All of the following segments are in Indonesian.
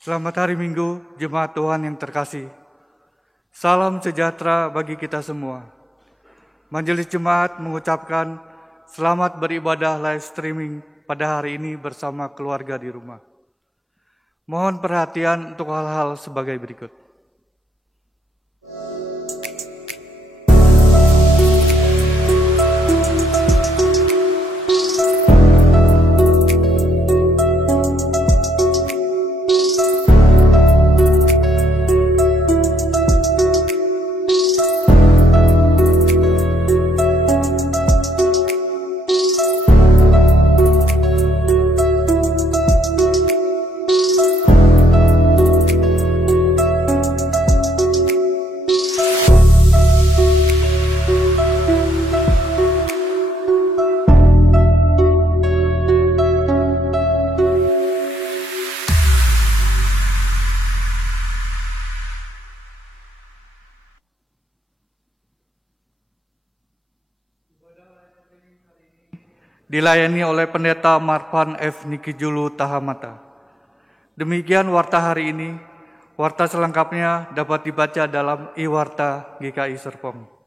Selamat hari Minggu, jemaat Tuhan yang terkasih. Salam sejahtera bagi kita semua. Majelis Jemaat mengucapkan selamat beribadah live streaming pada hari ini bersama keluarga di rumah. Mohon perhatian untuk hal-hal sebagai berikut. Dilayani oleh Pendeta Marvan F. Nikijulu Tahamata. Demikian warta hari ini. Warta selengkapnya dapat dibaca dalam I-Warta GKI Serpong.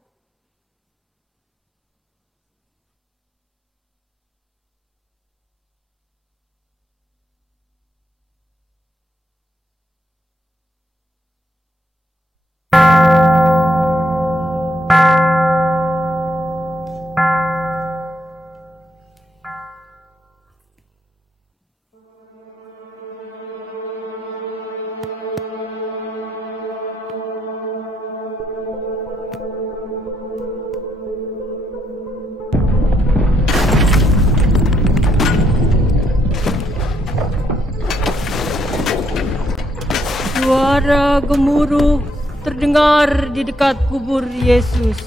Suara gemuruh terdengar di dekat kubur Yesus.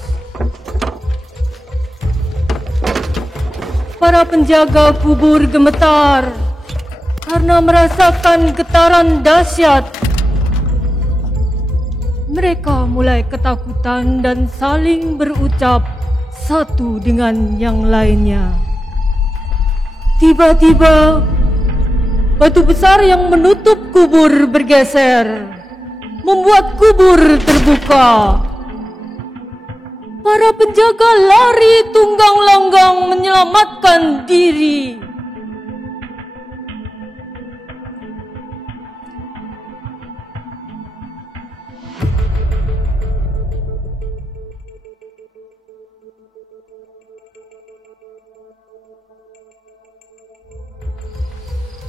Para penjaga kubur gemetar karena merasakan getaran dahsyat. Mereka mulai ketakutan dan saling berucap satu dengan yang lainnya. Tiba-tiba, batu besar yang menutup kubur bergeser, membuat kubur terbuka. Para penjaga lari tunggang-langgang menyelamatkan diri.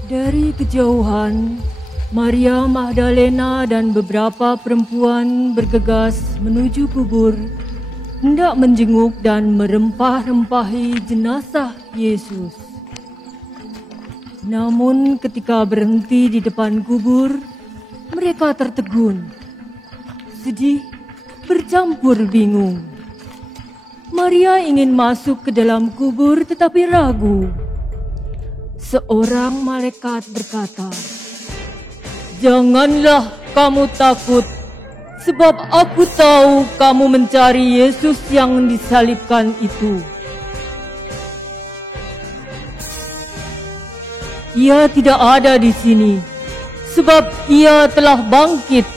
Dari kejauhan, Maria Magdalena dan beberapa perempuan bergegas menuju kubur, hendak menjenguk dan merempah-rempahi jenazah Yesus. Namun ketika berhenti di depan kubur, mereka tertegun, sedih, bercampur bingung. Maria ingin masuk ke dalam kubur tetapi ragu. Seorang malaikat berkata, "Janganlah kamu takut, sebab aku tahu kamu mencari Yesus yang disalibkan itu. Ia tidak ada di sini, sebab ia telah bangkit,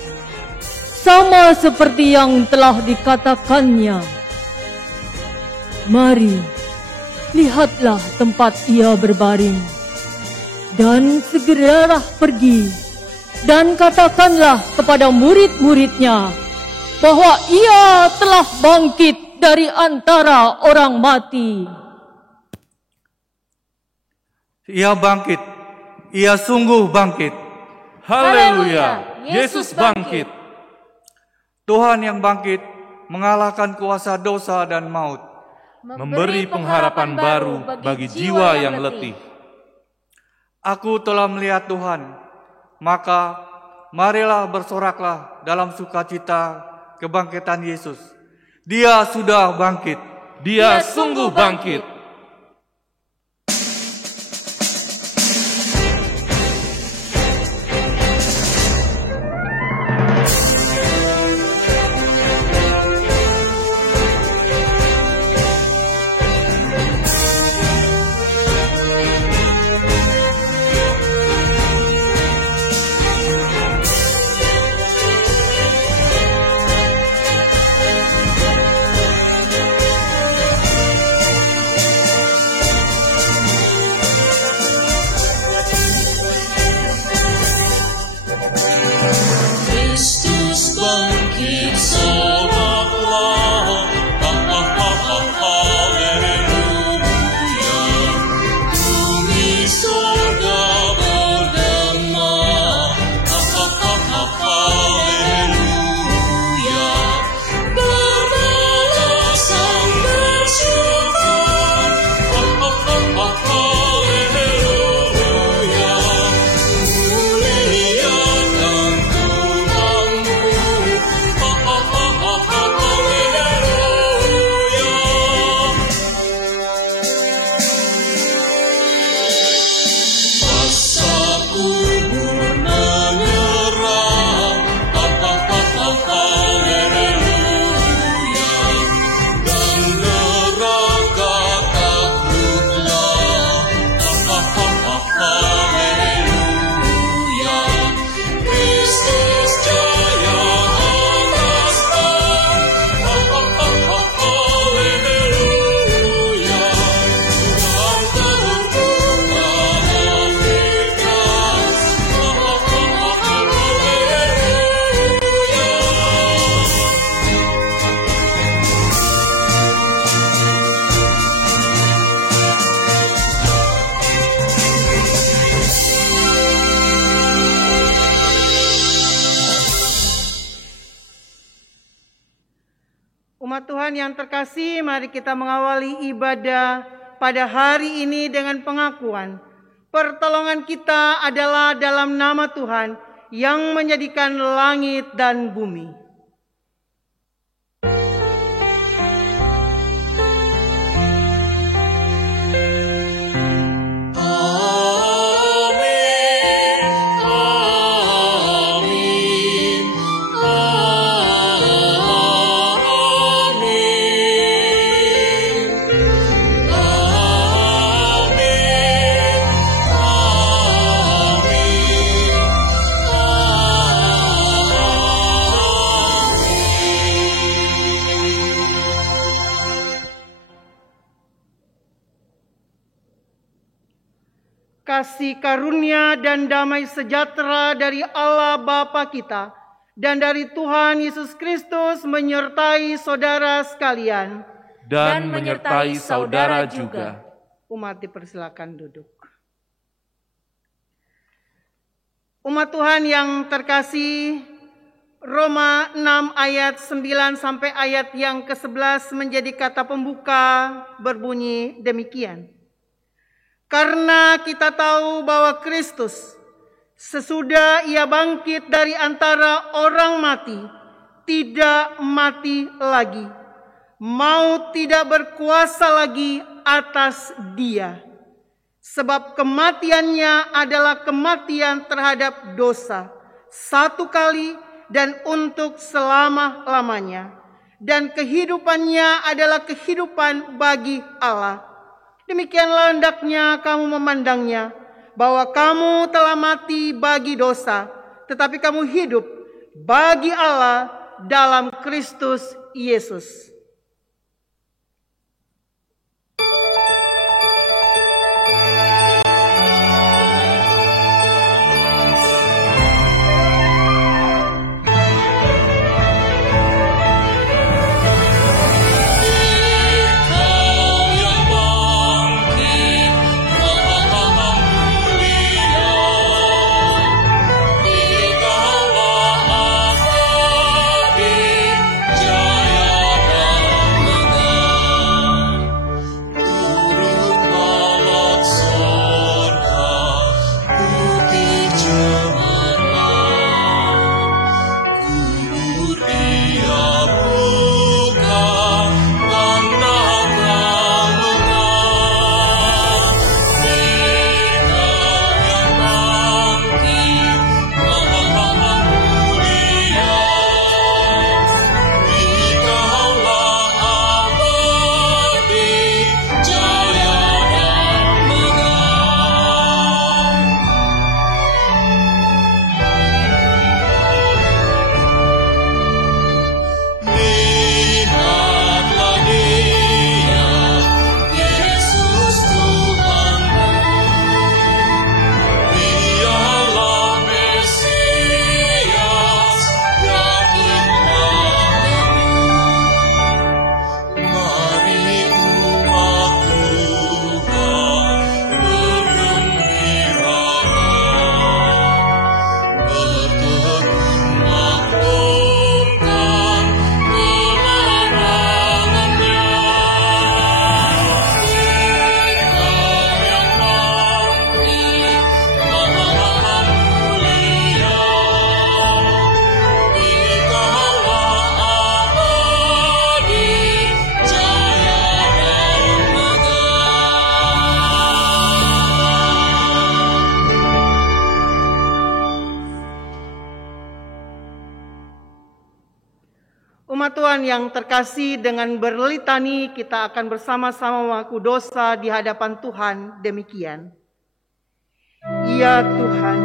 sama seperti yang telah dikatakannya. Mari, lihatlah tempat ia berbaring, dan segeralah pergi dan katakanlah kepada murid-muridnya bahwa ia telah bangkit dari antara orang mati." Ia bangkit, ia sungguh bangkit. Haleluya, Yesus bangkit. Tuhan yang bangkit mengalahkan kuasa dosa dan maut, Memberi pengharapan baru bagi jiwa yang letih. Aku telah melihat Tuhan, maka marilah bersoraklah dalam sukacita kebangkitan Yesus. Dia sudah bangkit. Dia sungguh bangkit. Umat Tuhan yang terkasih, mari kita mengawali ibadah pada hari ini dengan pengakuan pertolongan kita adalah dalam nama Tuhan yang menjadikan langit dan bumi. Amin. kasih karunia dan damai sejahtera dari Allah Bapa kita dan dari Tuhan Yesus Kristus menyertai saudara sekalian. Dan menyertai saudara juga. Umat dipersilakan duduk. Umat Tuhan yang terkasih, Roma 6 ayat 9 sampai ayat yang ke-11 menjadi kata pembuka berbunyi demikian. Karena kita tahu bahwa Kristus sesudah ia bangkit dari antara orang mati, tidak mati lagi. Maut tidak berkuasa lagi atas dia. Sebab kematiannya adalah kematian terhadap dosa, satu kali dan untuk selama-lamanya. Dan kehidupannya adalah kehidupan bagi Allah. Demikianlah hendaknya kamu memandangnya, bahwa kamu telah mati bagi dosa, tetapi kamu hidup bagi Allah dalam Kristus Yesus. Umat Tuhan yang terkasih, dengan berlitani kita akan bersama-sama mengaku dosa di hadapan Tuhan demikian. Ya Tuhan,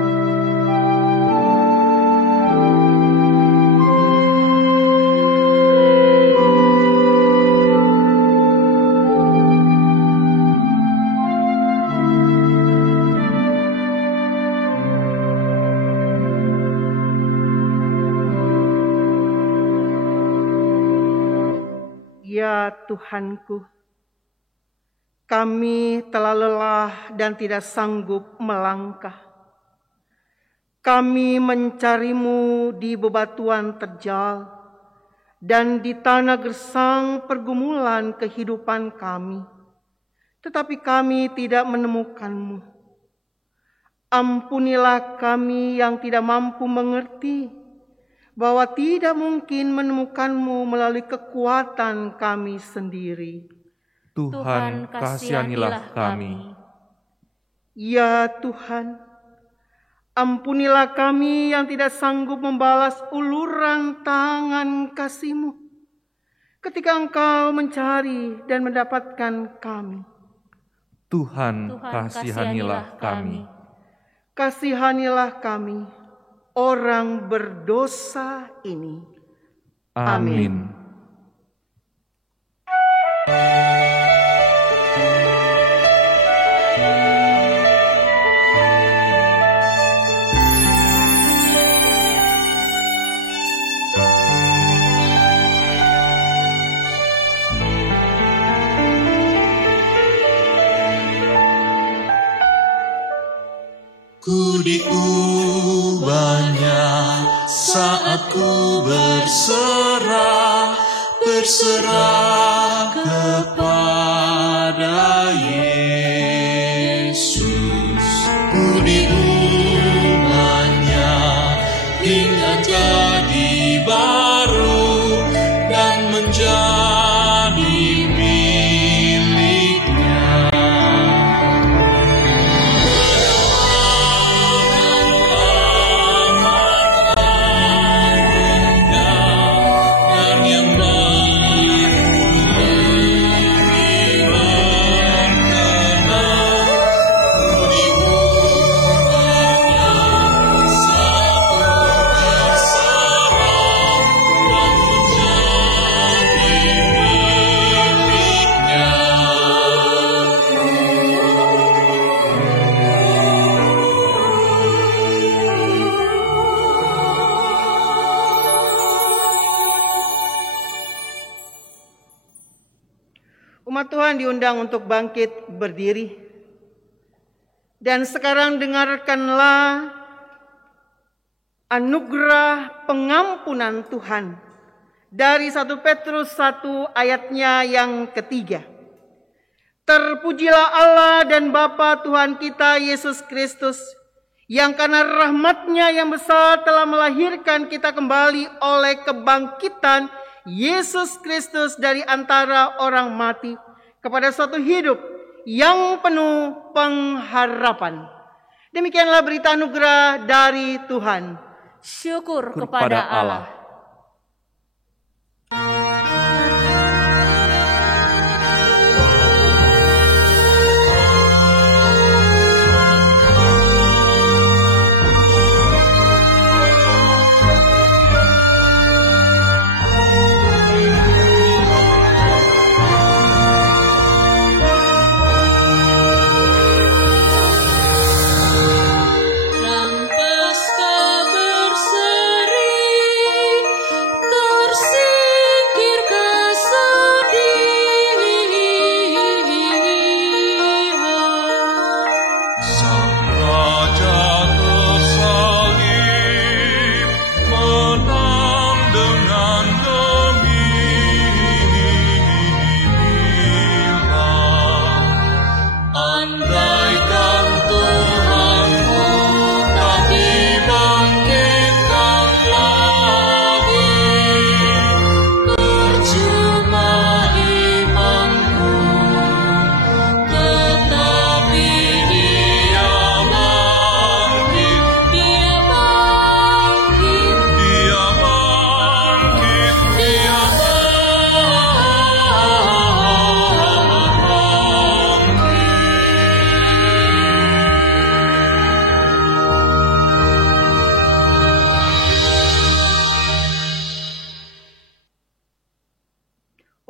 ya Tuhanku, kami telah lelah dan tidak sanggup melangkah. Kami mencarimu di bebatuan terjal dan di tanah gersang pergumulan kehidupan kami. Tetapi kami tidak menemukanmu. Ampunilah kami yang tidak mampu mengerti bahwa tidak mungkin menemukanmu melalui kekuatan kami sendiri. Tuhan, kasihanilah kami. Ya Tuhan, ampunilah kami yang tidak sanggup membalas uluran tangan kasih-Mu ketika Engkau mencari dan mendapatkan kami. Tuhan, kasihanilah kami. Kasihanilah kami, orang berdosa ini. Amin. diubahnya saat ku berserah kepada Yesus. Ku diubahnya hingga jadi baru dan menjadi miliknya. Dan yang Umat Tuhan diundang untuk bangkit berdiri. Dan sekarang dengarkanlah anugerah pengampunan Tuhan dari 1 Petrus 1 ayatnya yang ketiga. Terpujilah Allah dan Bapa Tuhan kita Yesus Kristus, yang karena rahmat-Nya yang besar telah melahirkan kita kembali oleh kebangkitan Yesus Kristus dari antara orang mati kepada suatu hidup yang penuh pengharapan. Demikianlah berita anugerah dari Tuhan. Syukur kepada Allah.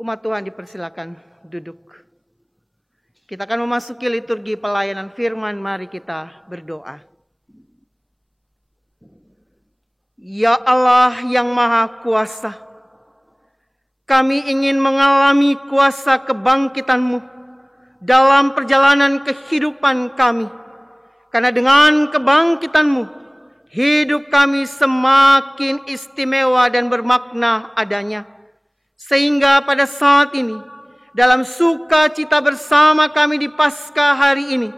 Umat Tuhan dipersilakan duduk. Kita akan memasuki liturgi pelayanan firman. Mari kita berdoa. Ya Allah yang Maha Kuasa, kami ingin mengalami kuasa kebangkitan-Mu dalam perjalanan kehidupan kami. Karena dengan kebangkitan-Mu, hidup kami semakin istimewa dan bermakna adanya. Sehingga pada saat ini, dalam sukacita bersama kami di Paskah hari ini,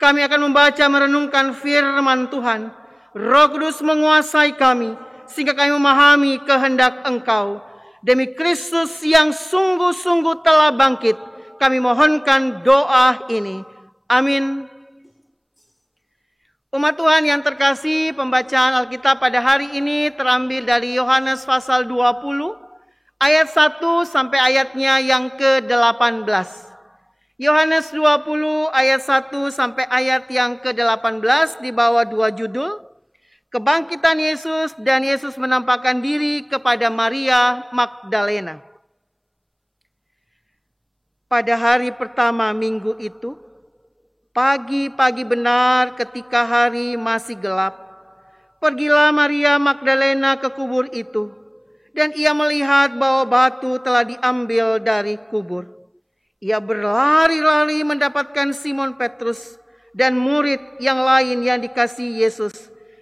kami akan membaca merenungkan firman Tuhan. Roh Kudus menguasai kami, sehingga kami memahami kehendak Engkau. Demi Kristus yang sungguh-sungguh telah bangkit, kami mohonkan doa ini. Amin. Umat Tuhan yang terkasih, pembacaan Alkitab pada hari ini terambil dari Yohanes pasal 20, ayat 1 sampai ayatnya yang ke-18. Yohanes 20 ayat 1 sampai ayat yang ke-18 di bawah dua judul. Kebangkitan Yesus dan Yesus menampakkan diri kepada Maria Magdalena. Pada hari pertama minggu itu, pagi-pagi benar ketika hari masih gelap, pergilah Maria Magdalena ke kubur itu. Dan ia melihat bahwa batu telah diambil dari kubur. Ia berlari-lari mendapatkan Simon Petrus dan murid yang lain yang dikasihi Yesus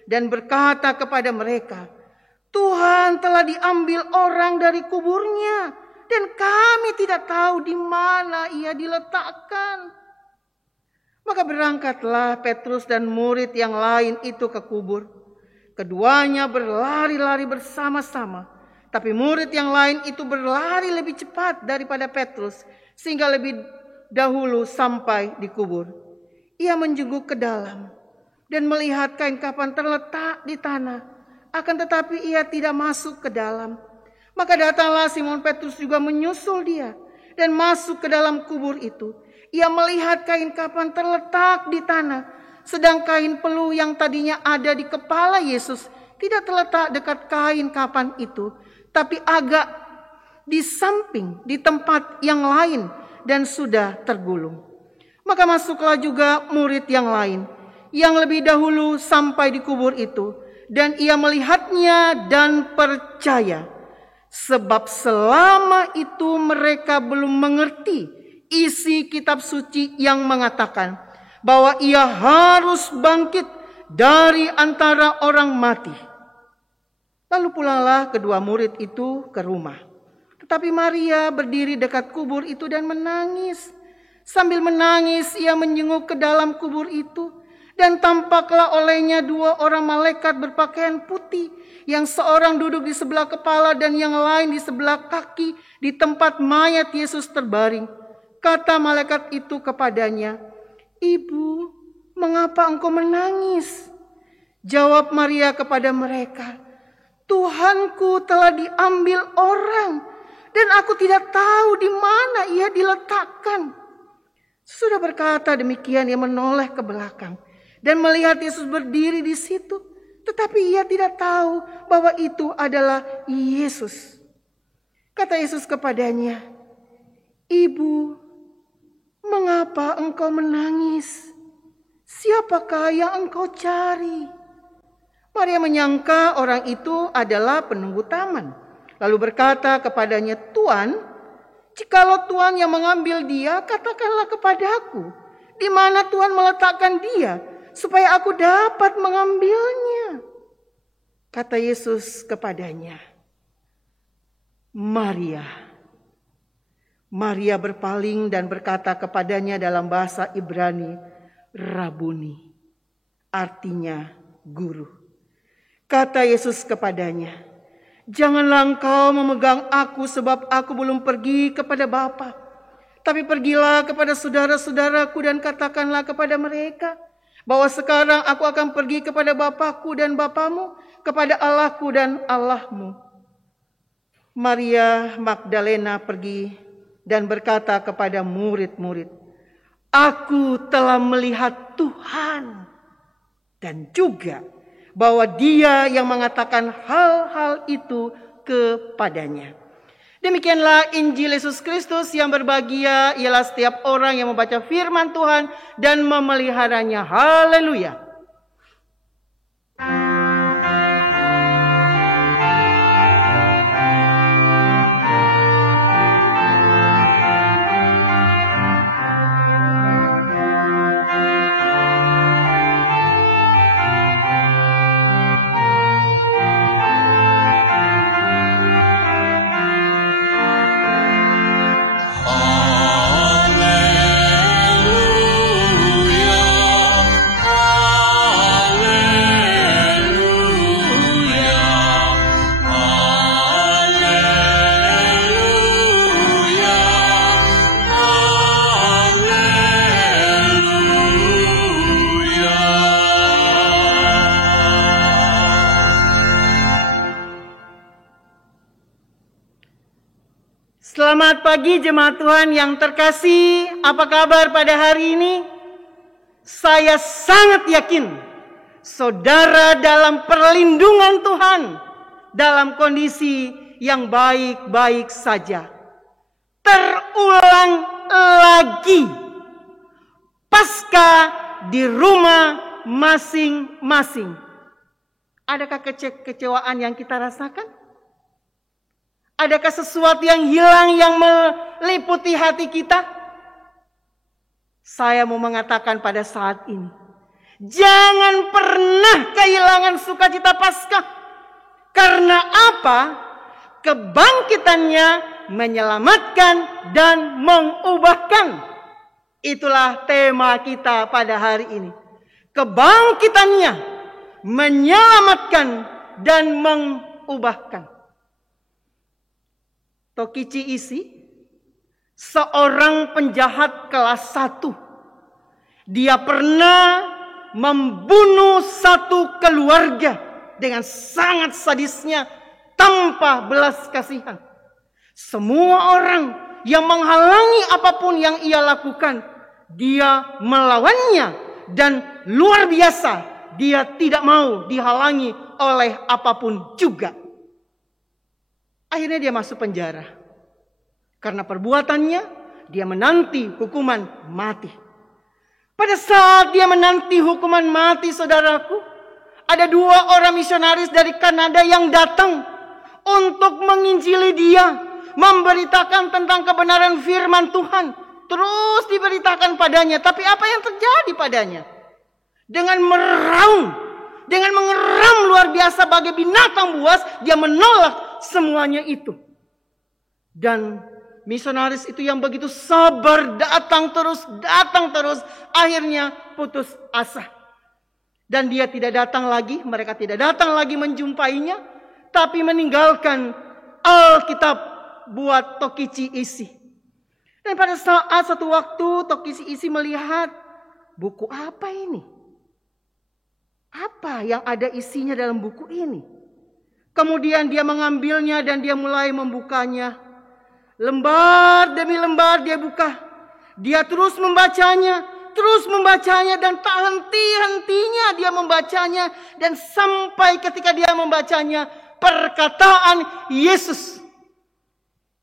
dan berkata kepada mereka, "Tuhan telah diambil orang dari kuburnya dan kami tidak tahu di mana ia diletakkan." Maka berangkatlah Petrus dan murid yang lain itu ke kubur. Keduanya berlari-lari bersama-sama. Tapi murid yang lain itu berlari lebih cepat daripada Petrus, sehingga lebih dahulu sampai di kubur. Ia menjenguk ke dalam dan melihat kain kafan terletak di tanah. Akan tetapi ia tidak masuk ke dalam. Maka datanglah Simon Petrus juga menyusul dia dan masuk ke dalam kubur itu. Ia melihat kain kafan terletak di tanah, sedang kain peluh yang tadinya ada di kepala Yesus tidak terletak dekat kain kafan itu, tapi agak di samping, di tempat yang lain dan sudah tergulung. Maka masuklah juga murid yang lain, yang lebih dahulu sampai di kubur itu, dan ia melihatnya dan percaya. Sebab selama itu mereka belum mengerti isi kitab suci yang mengatakan bahwa ia harus bangkit dari antara orang mati. Lalu pulanglah kedua murid itu ke rumah. Tetapi Maria berdiri dekat kubur itu dan menangis. Sambil menangis ia menjenguk ke dalam kubur itu. Dan tampaklah olehnya dua orang malaikat berpakaian putih. Yang seorang duduk di sebelah kepala dan yang lain di sebelah kaki di tempat mayat Yesus terbaring. Kata malaikat itu kepadanya, "Ibu, mengapa engkau menangis?" Jawab Maria kepada mereka, "Tuhanku telah diambil orang dan aku tidak tahu di mana ia diletakkan." Sudah berkata demikian ia menoleh ke belakang dan melihat Yesus berdiri di situ, tetapi ia tidak tahu bahwa itu adalah Yesus. Kata Yesus kepadanya, "Ibu, mengapa engkau menangis? Siapakah yang engkau cari?" Maria menyangka orang itu adalah penunggu taman. Lalu berkata kepadanya, "Tuan, jikalau Tuhan yang mengambil dia, katakanlah kepadaku, di mana Tuhan meletakkan dia, supaya aku dapat mengambilnya." Kata Yesus kepadanya, "Maria." Maria berpaling dan berkata kepadanya dalam bahasa Ibrani, "Rabuni," artinya guru. Kata Yesus kepadanya, "Janganlah engkau memegang aku sebab aku belum pergi kepada Bapa. Tapi pergilah kepada saudara-saudaraku dan katakanlah kepada mereka bahwa sekarang aku akan pergi kepada Bapakku dan Bapamu, kepada Allahku dan Allahmu." Maria Magdalena pergi dan berkata kepada murid-murid, "Aku telah melihat Tuhan." Dan juga bahwa dia yang mengatakan hal-hal itu kepadanya. Demikianlah Injil Yesus Kristus. Yang berbahagia ialah setiap orang yang membaca firman Tuhan dan memeliharanya. Haleluya. Selamat pagi jemaat Tuhan yang terkasih. Apa kabar pada hari ini? Saya sangat yakin saudara dalam perlindungan Tuhan, dalam kondisi yang baik-baik saja. Terulang lagi, Paskah di rumah masing-masing. Adakah kekecewaan yang kita rasakan? Adakah sesuatu yang hilang yang meliputi hati kita? Saya mau mengatakan pada saat ini, jangan pernah kehilangan sukacita Paskah. Karena apa? Kebangkitannya menyelamatkan dan mengubahkan. Itulah tema kita pada hari ini. Kebangkitannya menyelamatkan dan mengubahkan. Tokichi Ishii, seorang penjahat kelas 1. Dia pernah membunuh satu keluarga dengan sangat sadisnya tanpa belas kasihan. Semua orang yang menghalangi apapun yang ia lakukan, dia melawannya, dan luar biasa, dia tidak mau dihalangi oleh apapun juga. Akhirnya dia masuk penjara. Karena perbuatannya, dia menanti hukuman mati. Pada saat dia menanti hukuman mati, saudaraku, ada 2 orang misionaris dari Kanada yang datang untuk menginjili dia, memberitakan tentang kebenaran firman Tuhan. Terus diberitakan padanya. Tapi apa yang terjadi padanya? Dengan meraung, dengan mengeram luar biasa bagai binatang buas, dia menolak semuanya itu. Dan misionaris itu yang begitu sabar, datang terus, akhirnya putus asa. Dan dia tidak datang lagi, mereka tidak datang lagi menjumpainya, tapi meninggalkan Alkitab buat Tokichi Ishii. Dan pada saat satu waktu Tokichi Ishii melihat, buku apa ini? Apa yang ada isinya dalam buku ini? Kemudian dia mengambilnya dan dia mulai membukanya. Lembar demi lembar dia buka. Dia terus membacanya dan tak henti-hentinya dia membacanya. Dan sampai ketika dia membacanya, perkataan Yesus,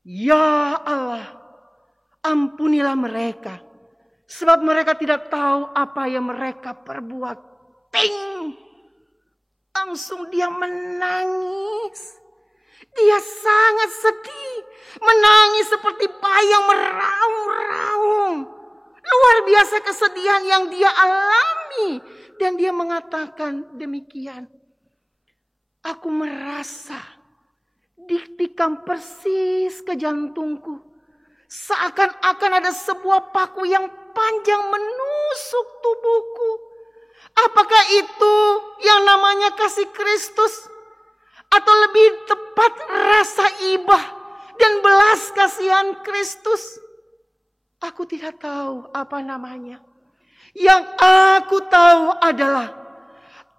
"Ya Allah, ampunilah mereka, sebab mereka tidak tahu apa yang mereka perbuat." Ting! Langsung dia menangis. Dia sangat sedih. Menangis seperti bayi yang meraung-raung. Luar biasa kesedihan yang dia alami. Dan dia mengatakan demikian. Aku merasa ditikam persis ke jantungku. Seakan-akan ada sebuah paku yang panjang menusuk tubuhku. Apakah itu yang namanya kasih Kristus? Atau lebih tepat rasa ibah dan belas kasihan Kristus? Aku tidak tahu apa namanya. Yang aku tahu adalah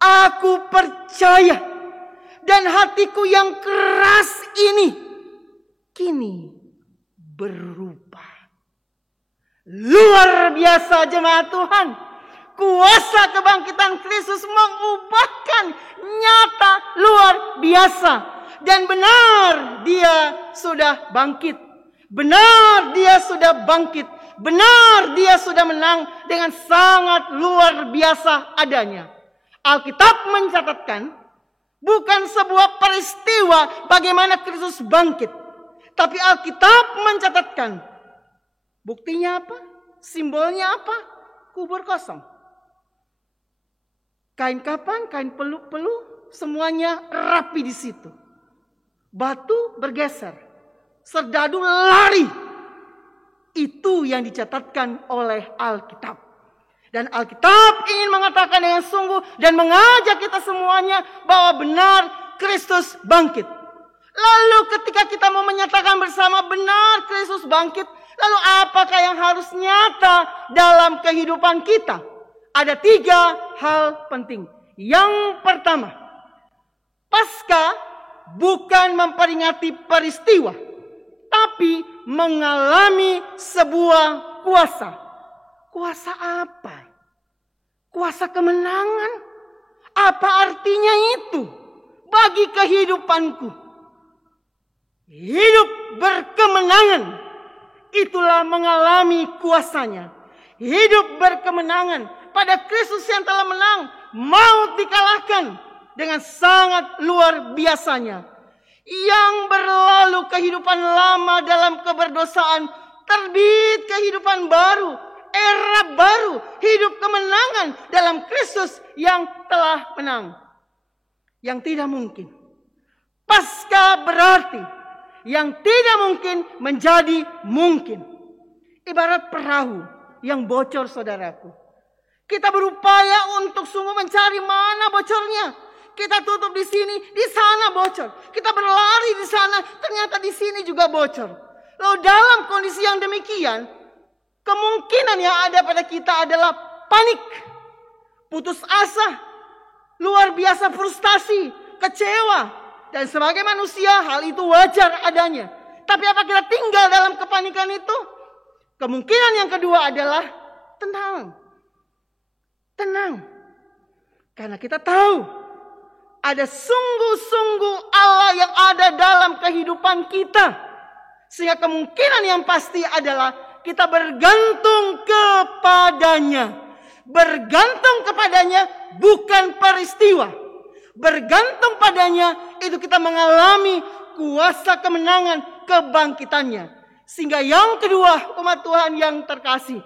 aku percaya dan hatiku yang keras ini kini berubah. Luar biasa jemaat Tuhan. Kuasa kebangkitan Kristus mengubahkan nyata luar biasa. Dan benar dia sudah bangkit. Benar dia sudah bangkit. Benar dia sudah menang dengan sangat luar biasa adanya. Alkitab mencatatkan bukan sebuah peristiwa bagaimana Kristus bangkit. Tapi Alkitab mencatatkan buktinya apa? Simbolnya apa? Kubur kosong. Kain kapan, kain peluk-peluk, semuanya rapi di situ. Batu bergeser, serdadu lari. Itu yang dicatatkan oleh Alkitab. Dan Alkitab ingin mengatakan dengan sungguh dan mengajak kita semuanya bahwa benar Kristus bangkit. Lalu ketika kita mau menyatakan bersama benar Kristus bangkit, lalu apakah yang harus nyata dalam kehidupan kita? Ada 3 hal penting. Yang pertama, Paskah bukan memperingati peristiwa, tapi mengalami sebuah kuasa. Kuasa apa? Kuasa kemenangan. Apa artinya itu bagi kehidupanku? Hidup berkemenangan, itulah mengalami kuasanya. Hidup berkemenangan. Pada Kristus yang telah menang, maut dikalahkan dengan sangat luar biasanya. Yang berlalu kehidupan lama dalam keberdosaan, terbit kehidupan baru. era baru, hidup kemenangan dalam Kristus yang telah menang. Yang tidak mungkin. Paskah berarti yang tidak mungkin menjadi mungkin. Ibarat perahu yang bocor, saudaraku. Kita berupaya untuk sungguh mencari mana bocornya. Kita tutup di sini, di sana bocor. Kita berlari di sana, ternyata di sini juga bocor. Lalu dalam kondisi yang demikian, kemungkinan yang ada pada kita adalah panik, putus asa, luar biasa frustasi, kecewa. Dan sebagai manusia hal itu wajar adanya. Tapi apa kita tinggal dalam kepanikan itu? Kemungkinan yang kedua adalah tenang. Tenang. Karena kita tahu ada sungguh-sungguh Allah yang ada dalam kehidupan kita. Sehingga kemungkinan yang pasti adalah kita bergantung kepadanya. Bergantung kepadanya bukan peristiwa. Bergantung padanya itu kita mengalami kuasa kemenangan kebangkitannya. Sehingga yang kedua, umat Tuhan yang terkasih,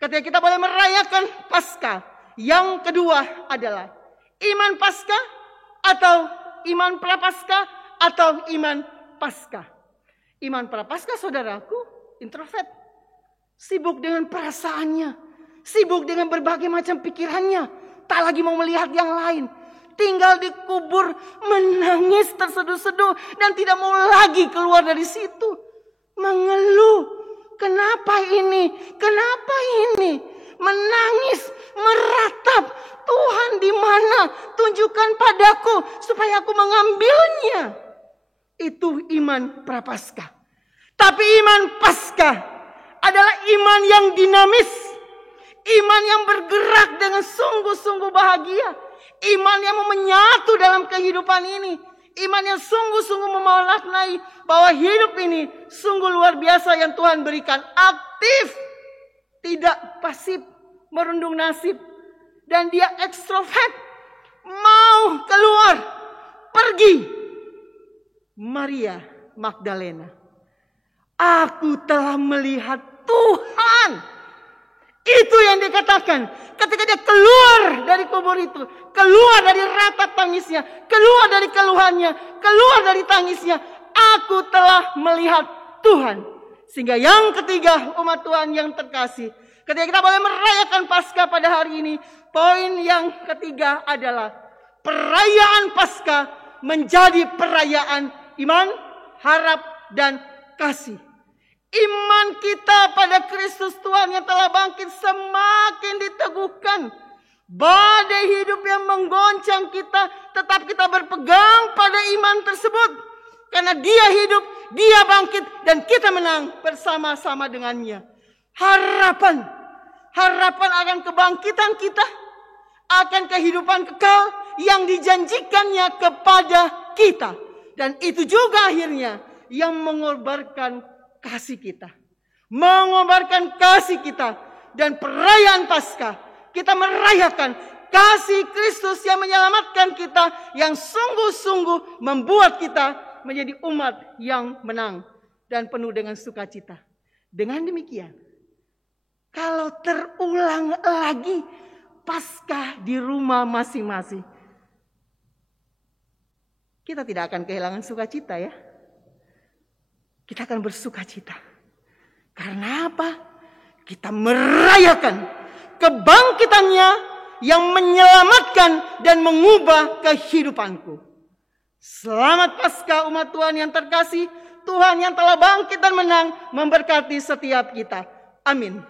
ketika kita boleh merayakan Paskah, yang kedua adalah iman Paskah atau iman prapaskah atau iman Paskah. Iman prapaskah, saudaraku, introvert, sibuk dengan perasaannya, sibuk dengan berbagai macam pikirannya, tak lagi mau melihat yang lain, tinggal dikubur, menangis terseduh-seduh dan tidak mau lagi keluar dari situ. Mengeluh, kenapa ini? Kenapa ini? Menangis, meratap, Tuhan di mana? Tunjukkan padaku supaya aku mengambilnya. Itu iman prapaskah. Tapi iman Paskah adalah iman yang dinamis, iman yang bergerak dengan sungguh-sungguh bahagia, iman yang menyatu dalam kehidupan ini. Iman yang sungguh-sungguh memaknai bahwa hidup ini sungguh luar biasa yang Tuhan berikan. Aktif, tidak pasif, merundung nasib. Dan dia ekstrovert, mau keluar, pergi. Maria Magdalena, aku telah melihat Tuhan. Itu yang dikatakan ketika dia keluar dari kubur itu, keluar dari ratap tangisnya, keluar dari keluhannya, keluar dari tangisnya. Aku telah melihat Tuhan. Sehingga yang ketiga, umat Tuhan yang terkasih, ketika kita boleh merayakan Paskah pada hari ini, poin yang ketiga adalah perayaan Paskah menjadi perayaan iman, harap, dan kasih. Iman kita pada Kristus Tuhan yang telah bangkit semakin diteguhkan. Badai hidup yang menggoncang kita, tetap kita berpegang pada iman tersebut. Karena dia hidup, dia bangkit, dan kita menang bersama-sama dengannya. Harapan akan kebangkitan kita, akan kehidupan kekal yang dijanjikannya kepada kita. Dan itu juga akhirnya yang mengorbankan kasih kita, mengorbankan kasih kita. Dan perayaan Paskah kita merayakan kasih Kristus yang menyelamatkan kita, yang sungguh-sungguh membuat kita menjadi umat yang menang dan penuh dengan sukacita. Dengan demikian, kalau terulang lagi Paskah di rumah masing-masing, kita tidak akan kehilangan sukacita ya. Kita akan bersukacita. Karena apa? Kita merayakan kebangkitannya yang menyelamatkan dan mengubah kehidupanku. Selamat Paskah umat Tuhan yang terkasih. Tuhan yang telah bangkit dan menang memberkati setiap kita. Amin.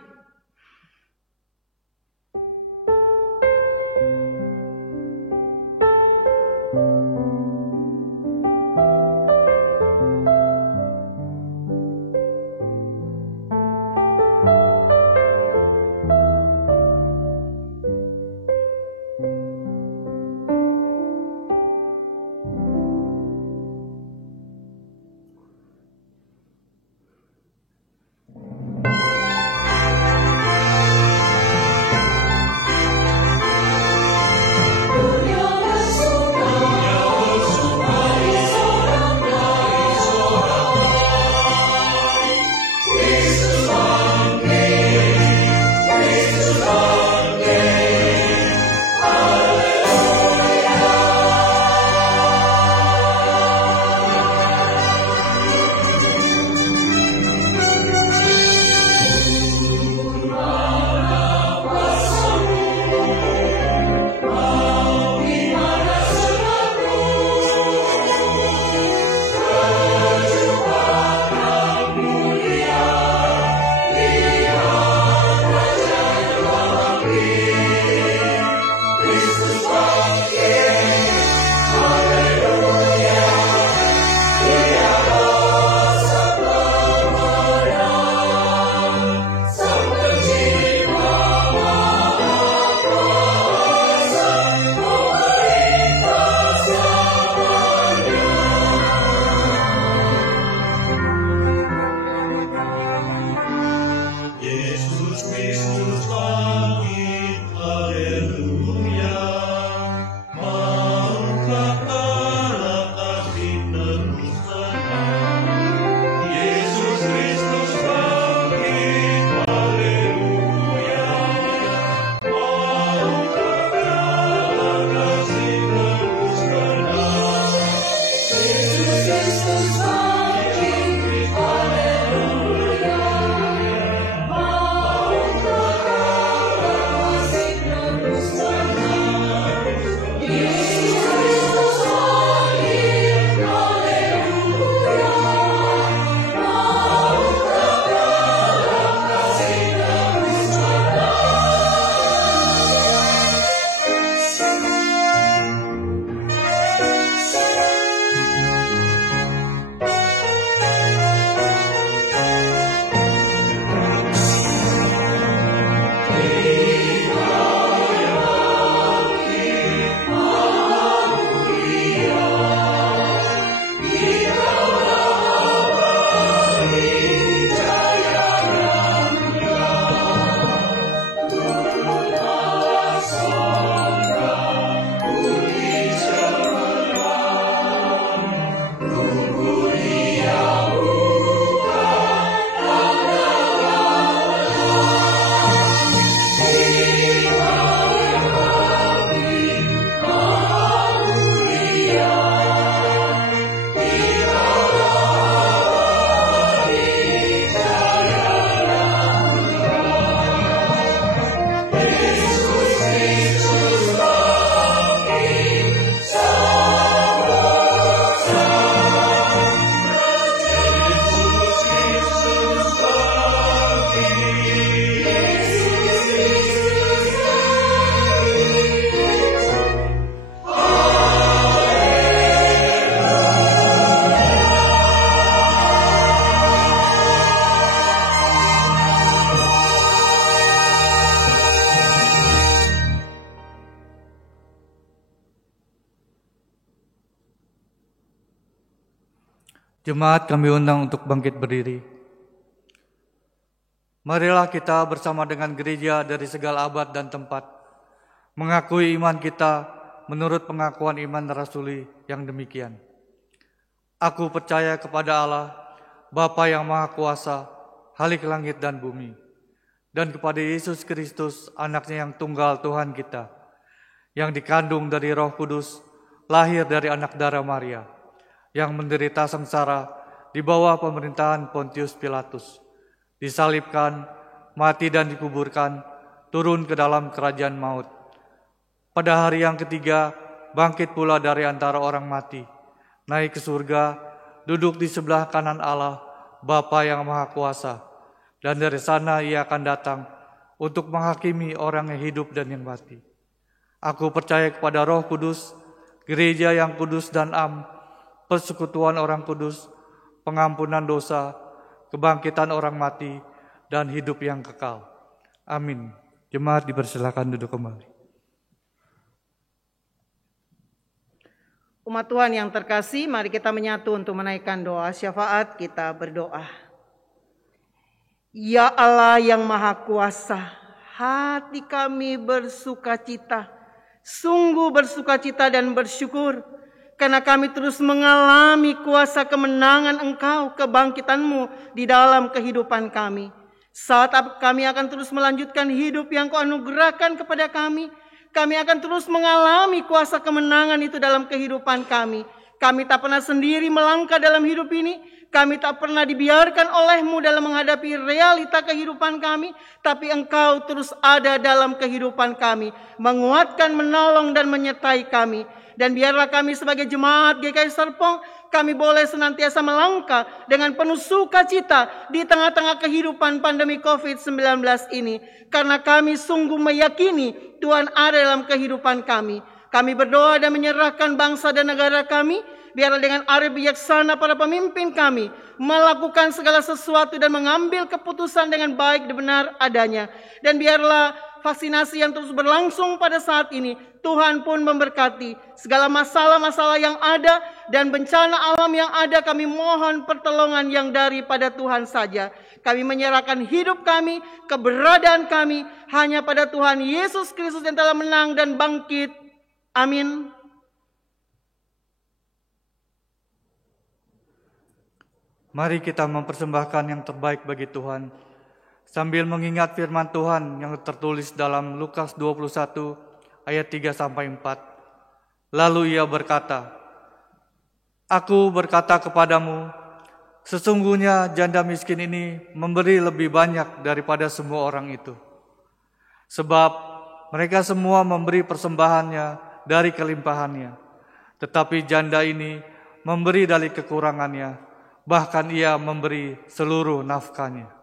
Jemaat kami undang untuk bangkit berdiri. Marilah kita bersama dengan gereja dari segala abad dan tempat mengakui iman kita menurut pengakuan iman rasuli yang demikian. Aku percaya kepada Allah, Bapa yang Maha Kuasa, Halik langit dan bumi, dan kepada Yesus Kristus, anaknya yang tunggal Tuhan kita, yang dikandung dari Roh Kudus, lahir dari anak darah Maria, yang menderita sengsara di bawah pemerintahan Pontius Pilatus, disalibkan, mati dan dikuburkan, turun ke dalam kerajaan maut. Pada hari yang ketiga, bangkit pula dari antara orang mati, naik ke surga, duduk di sebelah kanan Allah, Bapa yang Maha Kuasa, dan dari sana Ia akan datang untuk menghakimi orang yang hidup dan yang mati. Aku percaya kepada Roh Kudus, gereja yang kudus dan am, persekutuan orang kudus, pengampunan dosa, kebangkitan orang mati, dan hidup yang kekal. Amin. Jemaat dipersilakan duduk kembali. Umat Tuhan yang terkasih, mari kita menyatu untuk menaikkan doa syafaat. Kita berdoa. Ya Allah yang Maha Kuasa, hati kami bersukacita, sungguh bersukacita dan bersyukur, karena kami terus mengalami kuasa kemenangan Engkau, kebangkitan-Mu di dalam kehidupan kami. Saat kami akan terus melanjutkan hidup yang Kau anugerahkan kepada kami akan terus mengalami kuasa kemenangan itu dalam kehidupan kami. Kami tak pernah sendiri melangkah dalam hidup ini. Kami tak pernah dibiarkan oleh-Mu dalam menghadapi realita kehidupan kami. Tapi Engkau terus ada dalam kehidupan kami, menguatkan, menolong, dan menyertai kami. Dan biarlah kami sebagai jemaat GKI Serpong, kami boleh senantiasa melangkah dengan penuh sukacita di tengah-tengah kehidupan pandemi COVID-19 ini. Karena kami sungguh meyakini Tuhan ada dalam kehidupan kami. Kami berdoa dan menyerahkan bangsa dan negara kami. Biarlah dengan arif bijaksana para pemimpin kami melakukan segala sesuatu dan mengambil keputusan dengan baik dan benar adanya. Dan biarlah vaksinasi yang terus berlangsung pada saat ini, Tuhan pun memberkati segala masalah-masalah yang ada dan bencana alam yang ada. Kami mohon pertolongan yang daripada Tuhan saja. Kami menyerahkan hidup kami, keberadaan kami hanya pada Tuhan Yesus Kristus yang telah menang dan bangkit. Amin. Mari kita mempersembahkan yang terbaik bagi Tuhan, sambil mengingat firman Tuhan yang tertulis dalam Lukas 21 ayat 3-4. Lalu ia berkata, Aku berkata kepadamu, sesungguhnya janda miskin ini memberi lebih banyak daripada semua orang itu. Sebab mereka semua memberi persembahannya dari kelimpahannya, tetapi janda ini memberi dari kekurangannya, bahkan ia memberi seluruh nafkahnya.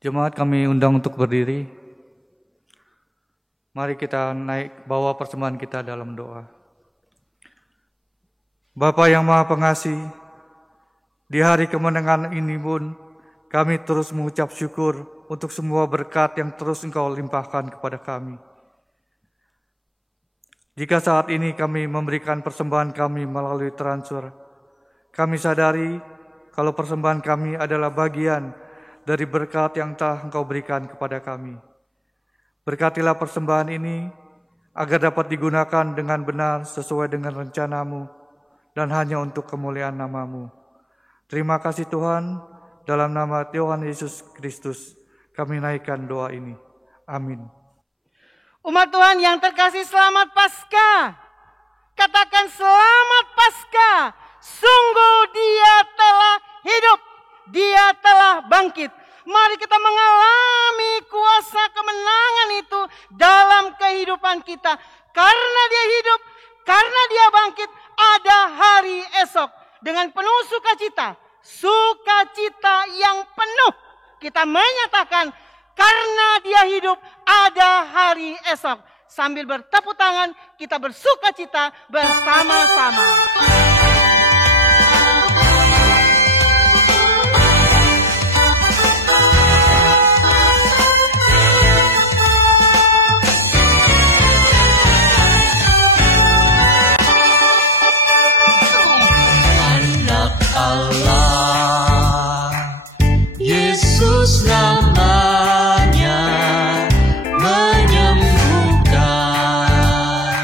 Jemaat kami undang untuk berdiri. Mari kita naik bawa persembahan kita dalam doa. Bapa yang Maha Pengasih, di hari kemenangan ini pun kami terus mengucap syukur untuk semua berkat yang terus Engkau limpahkan kepada kami. Jika saat ini kami memberikan persembahan kami melalui transfer, kami sadari kalau persembahan kami adalah bagian dari berkat yang telah Engkau berikan kepada kami. Berkatilah persembahan ini agar dapat digunakan dengan benar sesuai dengan rencana-Mu dan hanya untuk kemuliaan nama-Mu. Terima kasih Tuhan, dalam nama Tuhan Yesus Kristus kami naikkan doa ini. Amin. Umat Tuhan yang terkasih, selamat Paskah. Katakan selamat Paskah. Sungguh Dia telah hidup. Dia telah bangkit. Mari kita mengalami kuasa kemenangan itu dalam kehidupan kita. Karena Dia hidup, karena Dia bangkit, ada hari esok. Dengan penuh sukacita, sukacita yang penuh, kita menyatakan karena Dia hidup, ada hari esok. Sambil bertepuk tangan, kita bersukacita bersama-sama. Allah, Yesus namanya, menyembuhkan,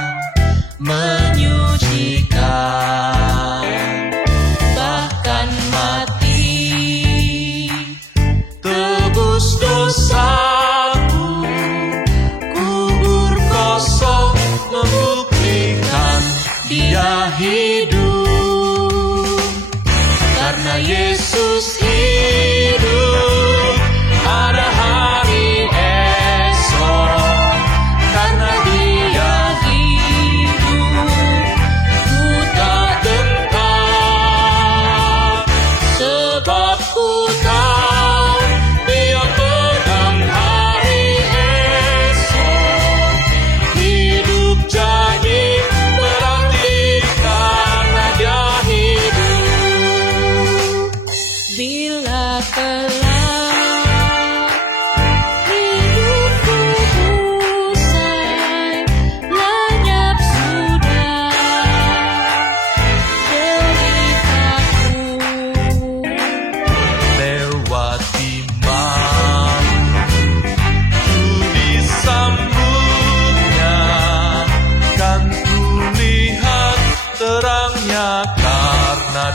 menyucikan, bahkan mati, tebus dosaku, kubur kosong membuktikan Dia hidup. Karena Yesus hidup, ada hari esok. Karena Dia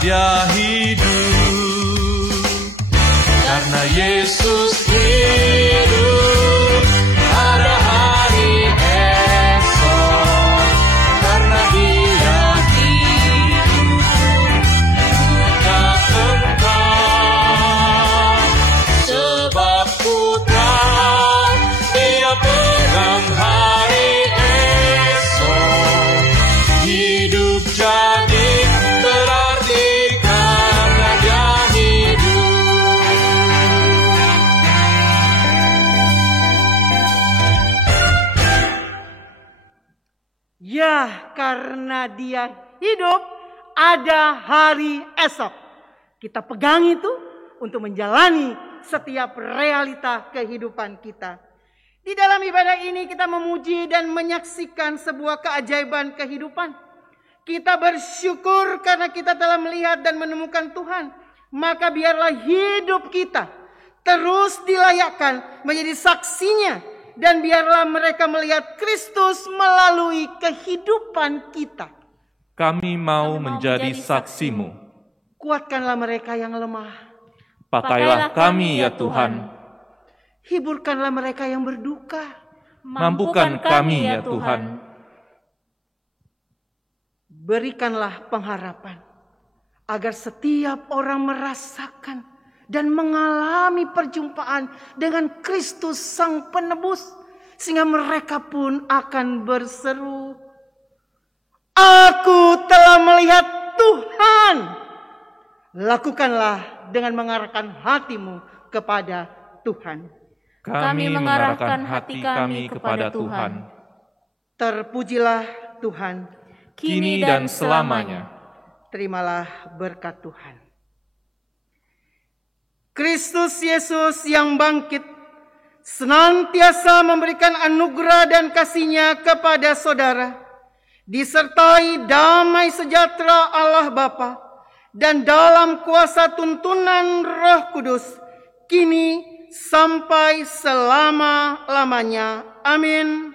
Dia hidup. Karena Yesus hidup, ada hari esok. Karena Dia hidup, tak engkau. Sebab ku tahu Dia pegang hari esok. Hidup jadi berarti karena Dia hidup. Ya, karena Dia hidup, ada hari esok. Kita pegang itu untuk menjalani setiap realita kehidupan kita. Di dalam ibadah ini kita memuji dan menyaksikan sebuah keajaiban kehidupan. Kita bersyukur karena kita telah melihat dan menemukan Tuhan. Maka biarlah hidup kita terus dilayakkan menjadi saksinya. Dan biarlah mereka melihat Kristus melalui kehidupan kita. Kami mau menjadi saksi-Mu. Kuatkanlah mereka yang lemah. Pakailah kami ya Tuhan. Hiburkanlah mereka yang berduka. Mampukan kami ya Tuhan. Berikanlah pengharapan agar setiap orang merasakan dan mengalami perjumpaan dengan Kristus Sang Penebus, sehingga mereka pun akan berseru, "Aku telah melihat Tuhan." Lakukanlah dengan mengarahkan hatimu kepada Tuhan. Kami mengarahkan hati kami kepada Tuhan. Terpujilah Tuhan, Kini dan selamanya. terimalah berkat Tuhan. Kristus Yesus yang bangkit senantiasa memberikan anugerah dan kasih-Nya kepada saudara, disertai damai sejahtera Allah Bapa dan dalam kuasa tuntunan Roh Kudus, kini sampai selama-lamanya. Amin.